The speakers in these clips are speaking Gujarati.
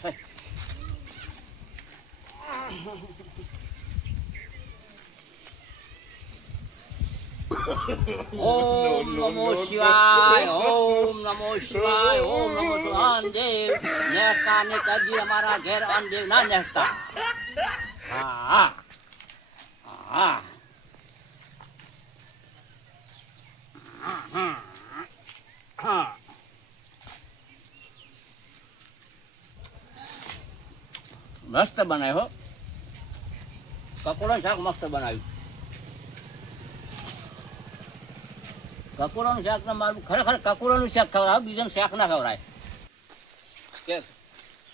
છે. ઓમ નમો શિવાય, ઓમ નમો શિવાય, ઓમ નમો શિવાય. દેવ નેસતા ને કદી અમારા ઘેર અનદેવ ના નેસતા. હા હા હા. મસ્ત બનાવ્યો હો. કકોડા શાક મસ્ત બનાવ્યું. કકોડાનું શાક ના મારું ખરેખર કકોડાનું શાક ખવડાવ, બીજાનું શાક ના ખવડાય. કે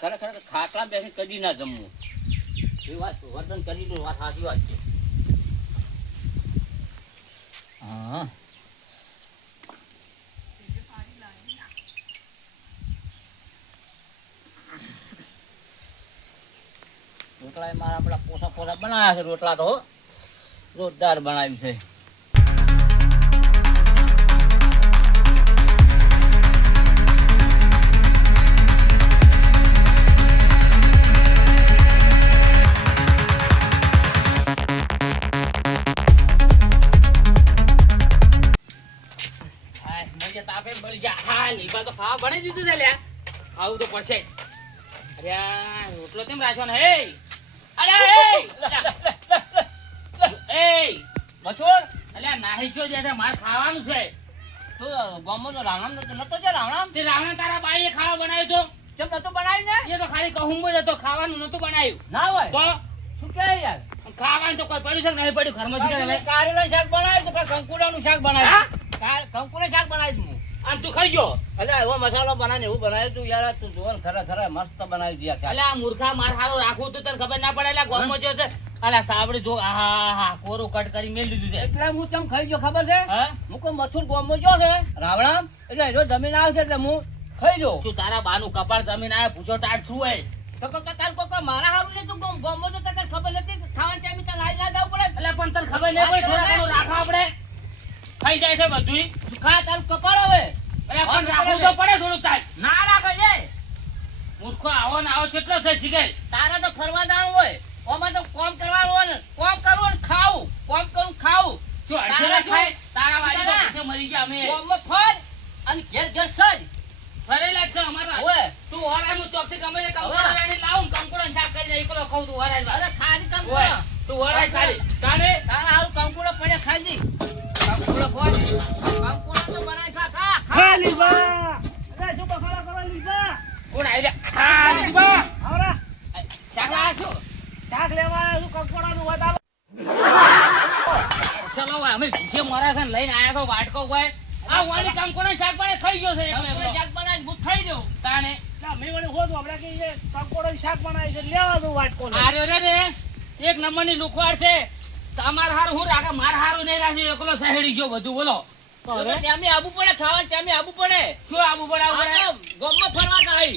ખરેખર ખાટલા બેસી કદી ના જમવું. એ વાત વર્તન કરી વાત સાચી વાત છે. હા રોટલા મારા પેલા પોસા પોસા બનાવ્યા છે. રોટલા તો જોરદાર બનાવ્યું છે. ખાવા બનાવી દીધું ને લ્યા, ખાવું તો પડશે. અરે રોટલો કેમ રાખ્યો ને? હે અરે એ મથુર, અલ્યા નાહી છો જે મારે ખાવાનું છે. તો ગામમાં તો રાવણ નતો છે. રાવણ તે રાવણ તારા બાઈએ ખાવા બનાવ્યું તો કેમ નતું બનાવ્યું ને? એ તો ખાલી કહુંબો જ હતો, ખાવાનું નતું બનાવ્યું. ના હોય તો શું કહે યાર? ખાવાનું તો કોઈ પડ્યું છે નહીં પડ્યું ઘરમાં? કારેલા શાક બનાવ્યું તો કંકુડાનું શાક બનાવ્યું. કંકુડા શાક બનાવ્યું આમ તું ખાઈ ગયો? એટલે એવો મસાલો બનાવીને એવું બનાવ્યું તું યાર. તું જોન ખરા મસ્ત બનાવી દે. એટલે આ મૂર્ખા માર હારો રાખવું તું તને ખબર ના પડે. એટલે ગોમો જો છે અલા સાબડી જો આહા કોરું કટ કરી મેલી દીધું છે. એટલે હું ચમ ખાઈ ગયો ખબર છે? હું કોઈ મથુર ગોમો જો છે રાવણા, એટલે જો જમીન આવશે એટલે હું ખાઈ જો. શું તારા બાનું કપાળ જમીન આવે પૂછો ટાટ શું હોય? તો કાલ કોક મારા હારું ને તું ગોમો જો તને ખબર નથી ખાવાનું ટાઈમે તને લાઈ ના જવું પડે. એટલે પણ તને ખબર નહીં પડે થોડું રાખો આપણે ખાઈ જાય છે બધું. ખા તારું કપાળ હવે. અરે પણ રાખવું તો પડે થોડું તાર. ના રાખે છે મૂર્ખો. આવો ને આવો કેટલો છે શીખે. તારા તો ફરવા જવાનું હોય, ઓમાં તો કોમ કરવાનું હોય ને. કોમ કરવું ને ખાવું, કોમ કરું ખાવું. જો અડસેરા ખાય તારા વાળી તો પીછે મરી ગયા અમે. કોમમાં ફર અને ઘેર ઘેર સજ ફરેલા છે અમારા. ઓય તું હોરાનું ચોકથી ગમે તે કંકોડા લઈને લાવું, કંકોડા શાક કરી દે. એકલો ખાવ તું હોરાન. અરે ખાલી કંકોડા તું હોરાય ખાલી તારે તારા હારું કંકોડા પડે ખાઈ દી. કંકોડા ફોડ કંકોડા તો બનાય ખા ખા લીબા. અરે શું બખાડા કરો લીબા? કોણ આવી જા? હા લીબા આવરા શાક લાશું. શાક લેવા આવ્યો છું કંકોડાનું વધારો. ચલો ભાઈ અમે ભૂખે મરા છે લઈને આયા તો વાટકો ભાઈ. આ વાળી કંકોડા શાક બને ખાઈ ગયો છે. એકલો શાક બનાવી ભૂખ ખાઈ દઉં તાણે. મેં વળી હોતું આપણે કે કંકોડા શાક બનાવી છે લેવા દઉં વાટકો. આર્યો રે એક નંબરની લુખવાડ છે. તમાર હારું હું રાખે માર હારું નહીં રાખ્યું. એકલો સહેડી ગયો બધું. બોલો ત્યાં આબુ પડે ખાવા, ત્યાં આબુ પડે. શું આબુ પડે? ગોમમાં ફરવા જાય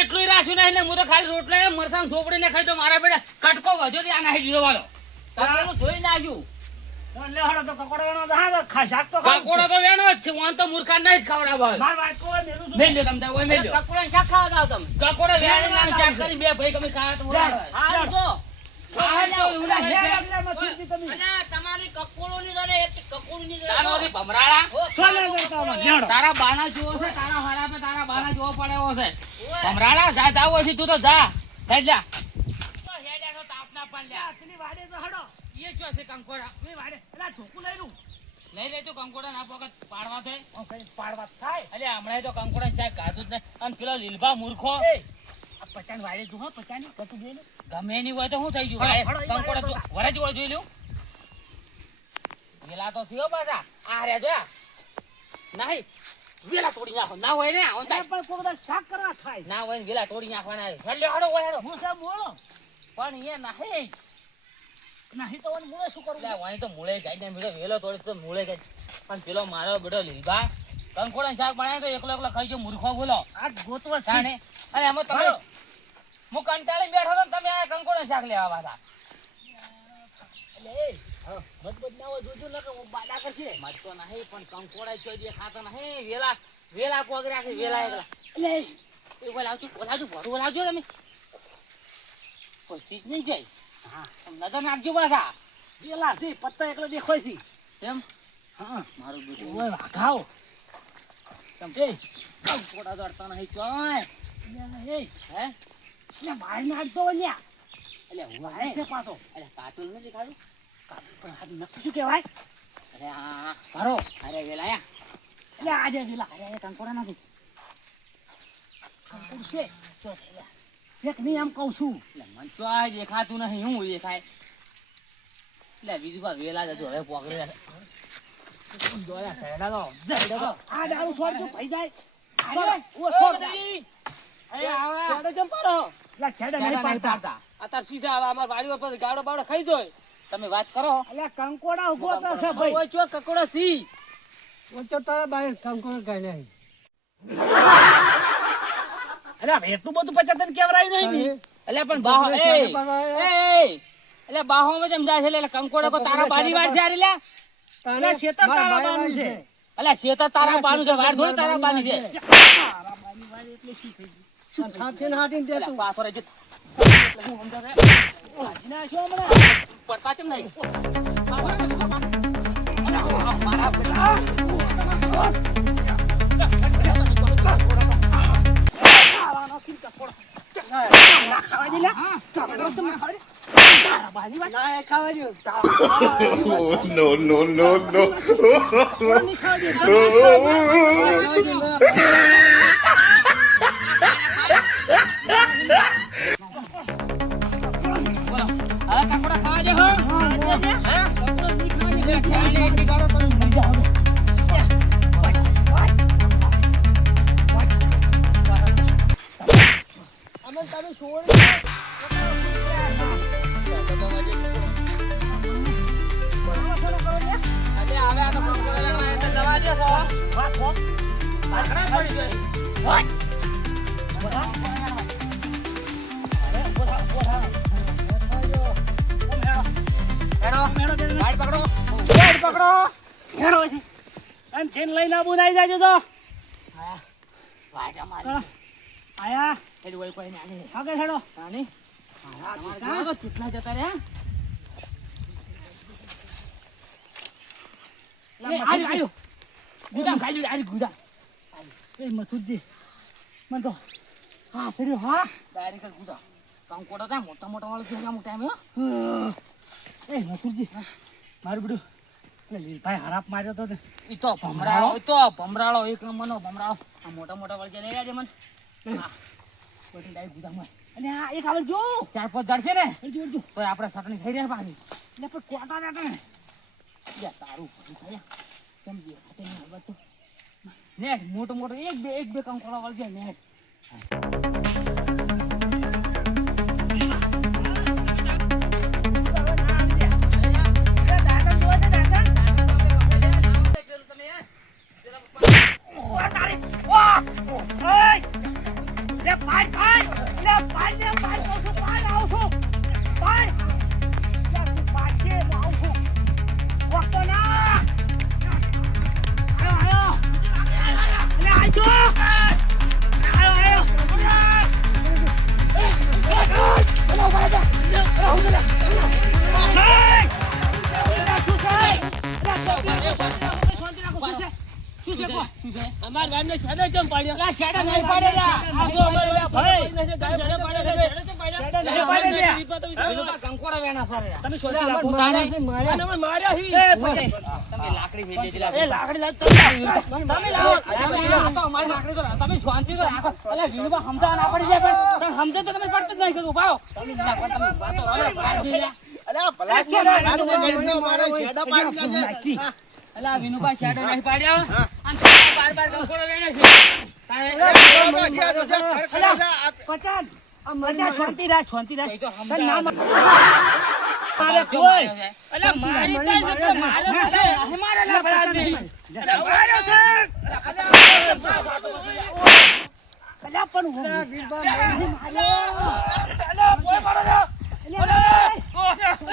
એટલું રાખ્યું નહીં ને. હું તો ખાલી રોટલા મરસાં ચોપડી ને ખાઈ તો મારા બેટા કટકો વધ્યો ત્યાં નાખી દીધો. વાલો ધોઈ નાખ્યું. કકોડો તો વેણો જ છે. વાન તો મૂર્ખા નહીં જ ખવડાવવા. મેલ્યો તમે કકોડા શાક ખાવા જાવ તમે. કકોડો વેણ શાક કરી બે ભાઈ કમી ખાવા તો તમારી કકોડો ની કકોડું ની તારા બાના જોવો છે. તારા હારા પે તારા બાના જોવો પડે એવો છે. ભમરાળા જા જાવ છે તું તો જા થઈ જા. તાપના પણ વાડે તો હડો એ જો છે કંકોડા વાડે. એટલે ઢોકું લઈ લઉં લઈ રે તું. કંકોડા ના પોકત પાડવા થાય પાડવા થાય. એટલે હમણાં તો કંકોડા શાક કાઢું જ નહીં. અને પેલો લીલભા મૂર્ખો પચાન વાળે તું. હા પચાની કતું દે ગમે એની હોય તો શું થઈ ગયું? કંકોડા વરજ હોય જોઈ લ્યું. વેલા તો થયો પાછા આ રે જોયા નહીં. વેલા તોડી નાખો ના હોય ને પણ પોતા શાક કરવા થાય ના હોય ને વેલા તોડી નાખવાના. હેડો હોય હેડો હું સાહેબ બોલો પણ એ નહીં નહીં તો મૂળે શું કરું? વાણી તો મૂળે જાય ને બેટો વેલો તોડી તો મૂળે જાય. પણ પેલો મારો બેટો લીલભા કંકોડા શાક બનાવે તો એકલો એકલો ખાઈ ગયો મૂર્ખો. બોલો આ ગોતવા છે અને એમાં તમે હું કંટાળી બેઠો તો તમે આ કંકોડા શાક લેવા પાછા. મત ના હોય જોજો ને બાડા કરશે. મત તો નહીં પણ કંકોડા ચોઈ ખાતો નહીં. વેલા વેલા પોગર્યા છે વેલા એકલા લે એ બોલાવજો ભરું બોલાવજો તમે કોઈ સીટ નહીં જાય હા નજર નાખજો પાછા પેલા છે પત્તા એકલો દેખાય છે એમ હા મારું બેટું ઓય વાઘાઓ તમે કંકોડા દોડતા નહીં ચોય એ હે એટલે મારી નાખતો લ્યા એટલે હું મારે છે પાછો એટલે કાટુલ નથી ખાધું પણ હાથ નતું શું કહેવાય અરે હા ભરો અરે વેલા એટલે આજે પેલા અરે કંકોડા નથી કંકુડ છે એક નહીં એમ કહું છું એટલે મન ચોય દેખાતું નહીં હું દેખાય એટલે બીજું પા વેલા જજો હવે પોગરે દોયા ખેડા તો જઈ દો આ દારૂ છોડ જો ભાઈ જાય અરે ઓ છોડ અરે આવા છેડે જમ પાડો એટલે છેડે નહીં પાડતા અત્યારે સીધા આવા અમાર વાડીઓ પર ગાડો બાડો ખાઈ જોય તમે વાત કરો એટલે કંકોડા ઉભો તો છે ભાઈ ઓય ચો કકોડા સી ઓછો તારા બહાર કંકોડા કાઈ નહીં અરે એટલું બધું પછી તને કેવરાયું નહીં એટલે પણ બાહો એટલે બાહો માં જેમ જાય છે એટલે કંકોડા કો તારા બાની વાર છે લે તારે શેતર તારા બાનું છે એટલે શેતર તારા બાનું છે વાર થોડી તારા બાની છે તારા બાની વાર એટલે શું થઈ ગયું શું થાથે હાટીને દે તું પાછો રહે છે એટલે હું સમજા રે આજના શું હમણાં પડતા કેમ નહીં મારા બેટા No. હવે કાકોડા ખાવા જો હો હે કાકોડા ની ખાવા દે ખાને એટલી ગાડો તમે મરી જાવ અમે તમે છોડ અરે આવે આ તો કંકોડા લેવા એટલે દવા દે છો વાત હો આખરા પડી ગઈ વાત લઈને આવું નાઈ જાજો તો આયા આગળ હેડો કેટલા જતા રે આયો ગુદામ ખાઈ આરી ગુદામ એ મથુરજી મને તો હા સર્યો હા ડાયરેક્ટ ગુદામ કંકોડા તા મોટા મોટા વાળો જોયા મોટા એમ એ મથુરજી મારું બધું લીલભાઈ હરાપ માર્યો તો ને ઈ તો ભમરાળો એક નંબરનો ભમરાળો આ મોટા મોટા વાળો લઈ આજે મન હા બધી ડાઈ ગુદામ અને આ એક આવડ જો 4-5 દાડ છે ને જો તો આપણે સટણી થઈ રહ્યા પાછી એટલે પણ કોટા જાતા ને યા તારું ભરી કેમ દે હાથે ને આવત તો નેટ મોટો મોટો એક બે કંકોડા વાળો નેટ અમાર ગામને છેડે કેમ પાડ્યો લા છેડે નહીં પાડ્યા આ જો ભાઈ છેડે પાડ્યા કંકોડા વેણા સારે તમે સોચી રાખો માર્યા હી તમે લાકડી ભેજે દિલા એ લાકડી લાવ તમે લાવો આ તો અમારી લાકડી તો તમે શાંતિ તો રાખો અલે વિનુબા સમજા ના પડી જાય પણ સમજે તો તમે પડતું જ નહીં કરું ભાવ તમે વાતો અલે ભલા છે મારા છેડા પાડી નાખી અલા વિનુબા શેડો નહીં પાડ્યો અને બાર કંકોડો વેણે છે પચાસ શાંતિ રાખ નામ મારે કોઈ અલા મારી કઈ છે મારે ના ભરા નહીં માર્યો છે અલા પણ અલા કોઈ મારો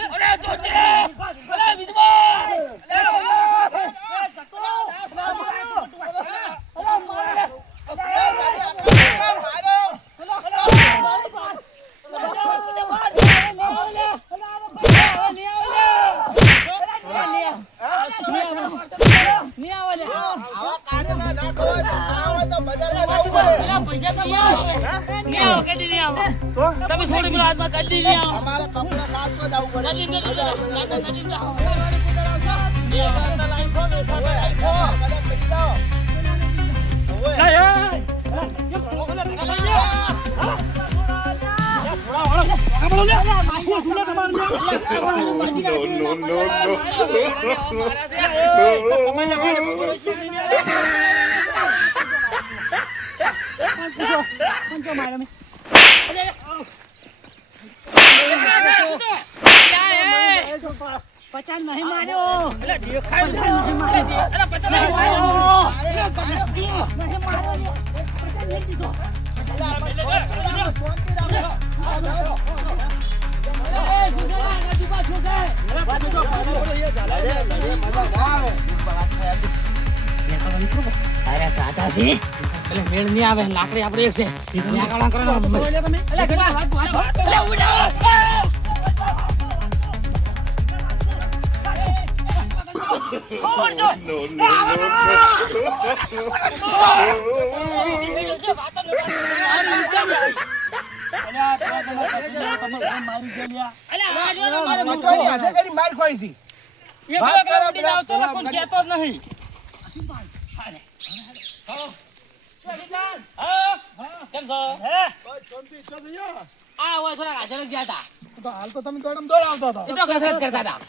અરે જોજે અરે વિનુબા નહીં આવે લે. આવા કારેલા ના ખવાય તો ખાવા તો બજારમાં જવું પડે. પેલા પૈસા તો નહીં આવે. નહીં આવે, કદી નહીં આવે. તમે છોડી પેલા હાથમાં કદી નહીં આવે. અમારે કપડા ખાવા જવું પડે. કદી નહીં આવે. કદી નહીં આવે. નહીં આવે તો લાઈન ખોલ, ઓછા તો લાઈન ખોલ. બધા પડી જાઓ. ઓય. No, no, no, પચાસ નહીં માર્યો. મેળ નહીં આવે, લાકડી આપણે એક છે. ત્યાં આગળ no, મચવાની હાથે કરી માર ખોઈ છે. વાત કરો પેલા કોઈ કહેતો જ નહીં. કેમ છો? આ હોય થોડા હાજર ગયા હતા. તો હાલ તો તમે દોડમ દોડાવતા હતા. એ તો કસરત કરતા હતા.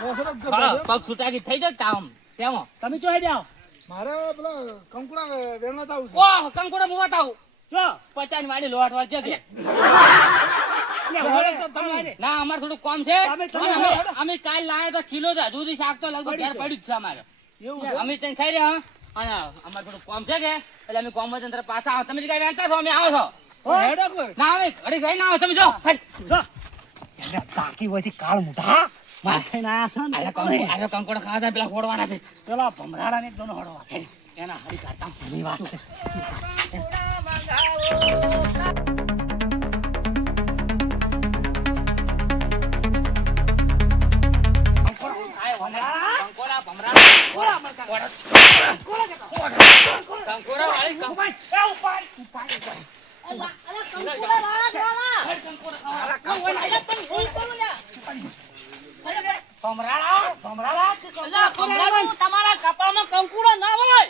કસરત કરતા હા, હતા. પગ છૂટાકી થઈ જાય કામ તેમાં. તમે ચો હેડ્યા મારે પેલા કંકુડા વેણવા જવું છે. ઓહ, કંકોડો મુવાત આવું. જો 50 ની વાળી લોટ વાળ છે તે. ના, અમારે થોડું કામ છે. તમે અને અમે કાલ લાયા તો કિલો જ હજુ સુધી શાક તો લગભગ ઘેર પડ્યું જ છે અમારે. એવું છે. અમે તેને ખાઈ રહ્યા અને અમારે થોડું કામ છે કે એટલે અમે કામમાં જઈને તરત પાછા આવો. તમે જે કાંઈ વેણતા છો અમે આવો છો. હેડો પર. ના અમે ઘડી ગઈ ના આવો તમે જો. જો ચાકી હોયથી કાળ મોટા માર ખાઈને આયા છે ને આ કંકોડો ખાવા જાય પેલા ફોડવાના છે. પેલા ભમરાડા ને દોનો હડવા એના હરી કાઢતા એની વાત છે. કંકોડા ભમરાડા કંકોડા વાળી તમારા કપાળમાં કંકુડો ના હોય.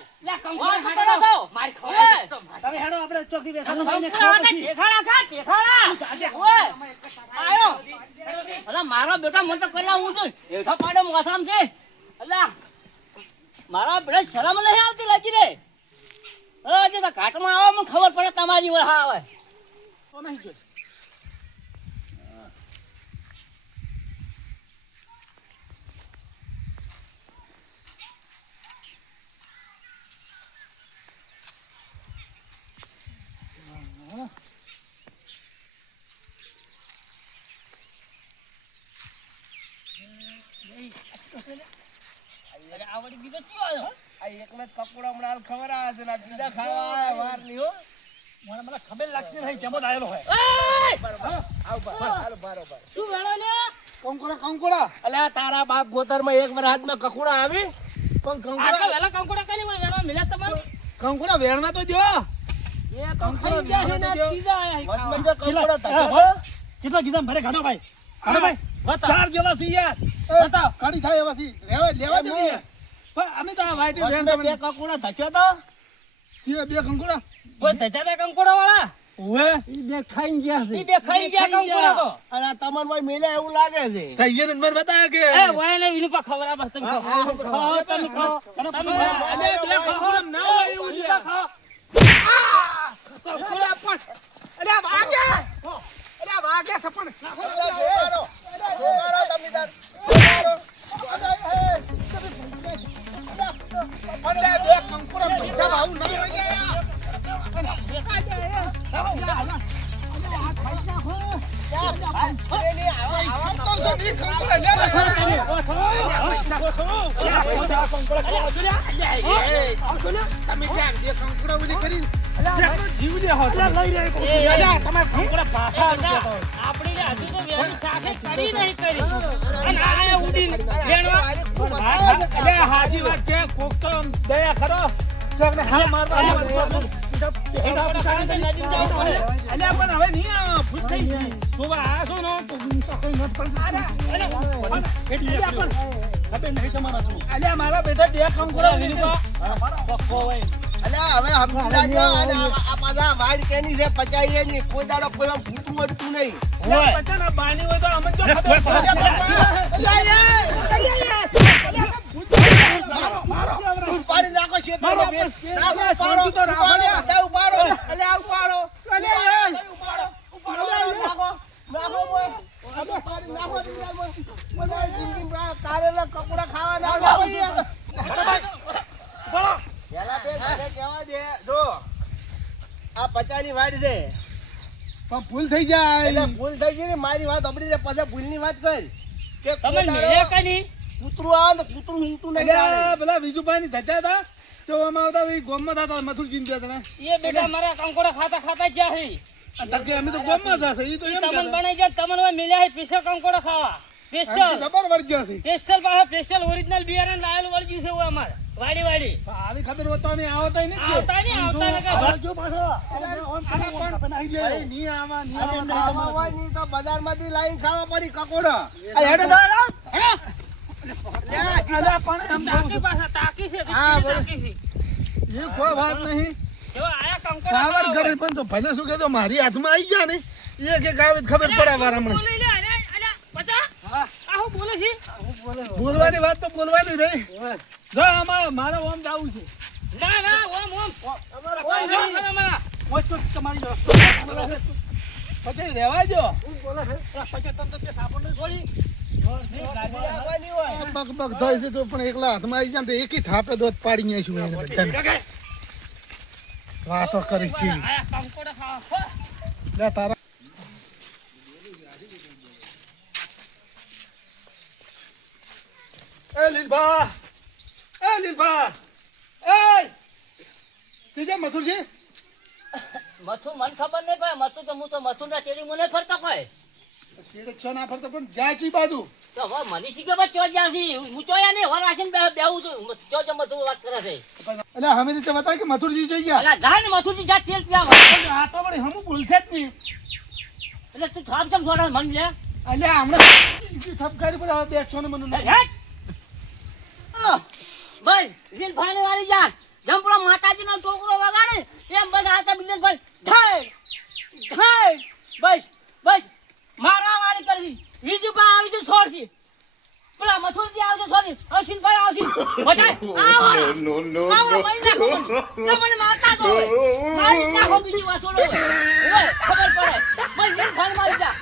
મારી ખબર તમે હેડો આપણે ચોકી બેસવાનું કંકુડા હતા, ટેખાડા ખા, ટેખાડા. ઓય, આયો. અલા, મારો બેટા મને તો કલા હું છું હેઠો પાડો મોસામ છે. અલા, મારા બેટા શરમ નહીં આવતી લાગી રે. હજી તો ઘાટમાં આવે મને ખબર પડે તમારી વળા આવે. તો નહીં જોઈ. આવડી બીજો શું આવ્યો? આ એકલા જ કપડા હમણાં હાલ ખબર આવે છે ને આ બીજા ખાવા આયા વાર નહીં હો. મને ખબર લાગતી નહીં જેમ જ આવેલો હોય બરોબર. આવ બરોબર. બરોબર. શું વેણો લે? કંકુડા. અલ્યા તારા બાપ ગોતરમાં એક વાર હાથમાં કકુડા આવી પણ આટલા વહેલા કંકોડા કરી હોય વેણો મિલ્યા તમારે? કંકુડા વેણવા તો જો. એ તો ખાઈ ગયા છે ને ત્રીજા આયા છે ખાવા. વચમાં જો કંકુડા તચા તો કેટલા કીધા ભરે ઘાડો ભાઈ ઘાડો ભાઈ બતાવ. ચાર જેવા છે યાર. બતાવ. કાઢી થાય એવા છે. લેવા દે યાર. પણ અમે તો આ વાઈટ બે કંકુડા તચા તો છે બે કંકુડા. કોઈ ધજાતા કંકોડા વાળા? ઓવે. ઈ બે ખાઈ ગયા છે. ઈ બે ખાઈ ગયા કંકોડા તો. અને આ તમને ભાઈ મેલ્યા એવું લાગે છે. તૈયર મને બતાવે કે એ વયને વિનુપા ખબર આ બસ તમે હા, ખાઓ. હા, ખાઓ, તમે ખાઓ. તમે ખાઓ. અલે બે કંકુડા ના હોય એવું છે. વિનુપા ખાઓ. કંકુડા પણ અલે વાગે. અલે વાગે સપન. જોવારો. જોવારો તમે તાર. જોવારો. અલે બે કંકુડા પૈસા આવું ના હોય યાર. અલ્યા, પૈસા કંકોડા ખાવા જો લ્યા. તમે ક્યાં બે કંકોડા ઉલી કરી જેનો જીવ લે હો તમે. અલ્યા, તમે કંકોડા પાછા રૂપિયા તો. આપણી લે હજુ તો વેલી શાખે કરી નહીં કરી અને આ ઉડીને વેણવા અલ્યા, હાચી વાત છે. કોક તો આમ દયા ખરો જગને હા મારવા કંકોડા ખાવા તો નદીમાં જવું પડે. અલ્યા, પણ હવે નહીં આ ફૂસ થઈ ગઈ. તો બા આ શું નો તો કઈ નત અલ્યા, મારા બેટા બે કંકોડા ઉલી પક્કો હોય અલ્યા, હવે સમજી જાજો. અને આ પાછા વાડ કેની છે પચાઈ એની કોઈ દાડો કોઈ આમ ભૂતું અડતું નહીં. હોય. પચાના બાની હોય તો અમને જો ખબર પડે. ઉપાડી નાખો શેતાનો બેન. નાખો, ઉપાડો. બધા ઉપાડો. અલ્યા, ઉપાડો. અલ્યા, ઉપાડો. નાખો. નાખો બોય. બધું ઉપાડી નાખો. બધા જિંદગી કારેલા કપડા ખાવા ના નાખો. પેલા બે ઘરે કહેવા દે જો આ પચાની વાડ છે પણ ભૂલ થઈ જાય એટલે ભૂલ થઈ ગઈ ને મારી વાત અબડી પછી ભૂલની વાત કર કે તમે મેળે કની કૂતરું આવે ને કૂતરું ઊંઘતું નહીં પેલા બીજુભાઈ ની ધજા હતા તો આમાં આવતા એ ગોમમાં થતા મથુરજી ને તમે એ બેટા મારા કંકોડા ખાતા ખાતા જ્યાં હી તકે અમે તો ગોમમાં જશે એ તો એમ તમને કહેતા બનાઈ જાય તમને હવે મિલ્યા હી સ્પેશિયલ કંકોડા ખાવા સ્પેશિયલ જબર વર્જ્યા છે સ્પેશિયલ પાછા સ્પેશિયલ ઓરિજિનલ બિયારણ લાયેલું વળગ્યું છે અમારે વાડી વાડી આવી ખબર હોત તો અમે આવતા નહીં આવતા નહીં આવતા ને કાંઈ જો પાછો અરે ની આવા હોય ની તો બજારમાંથી લાઈન ખાવા પડી કકોડા આ હેડો દાડા તાકી પાછા તાકી છે હા, બોલો. તાકી છે એ કોઈ વાત નહીં જો આયા કંકોડા પાવર ખાવા કરે પણ તો ભલે શું કહેતો મારી હાથમાં આવી ગયા ને એક એક આવી ખબર પડે વાર હમણાં બોલી લે અરે અરે પચા આ હું બોલે છે બોલવાની વાત તો બોલવાની રહી જો આમાં મારે ઓમ જાવું છે ના ના ઓમ ઓમ ઓમ અમારા પછી રહેવા દો પગ પગ થાય છે તો પણ એકલા હાથમાં આવી જાય તો એકી થાપે દોત પાડી નાખ્યું એને બધાને. વાતો કરી છે આયા કંકોડા ખાવા લે તારા લીલભા તીજા મથુરજી મથુર મને ખબર નહીં ભાઈ મથુર તો હું તો મથુર ના ચેડી મને ફરતો કોઈ ચીડે છો ના ફરતો પણ જાય છે બાજુ તો હવે મને શીખે બસ ચો જ્યાંથી હું ચોયા નહીં હવે રાશન બેહું છું ચો ચો મથુર વાત કરે છે એટલે અમે રીતે બતાય કે મથુરજી જઈ ગયા અલા જા ને મથુરજી જા તેલ પીવા આ તો વળી હમું બોલશે જ નહીં એટલે તું થાપ ચમ છોડા મન લે અલ્યા હમણાં ઠપકારી પર હવે બેસો ને મને બસ દિલ ભાઈને વાળી જા જંપડો માતાજીનો ટોકરો વગાડે એમ બધા આતા બિલ્ડર પર ઢાળ ઢાળ બસ બસ મારા વાળી કરી બીજું પા આવી તો છોડશી પેલા મથુરજી આવશે છોડી અશ્વિનભાઈ આવશે બટાય આવો No, no, આવો no. મહિના મને મારતા દો મારી નાખો બીજી વાસોડો ખબર પડે બસ દિલ ભાઈ મારી જા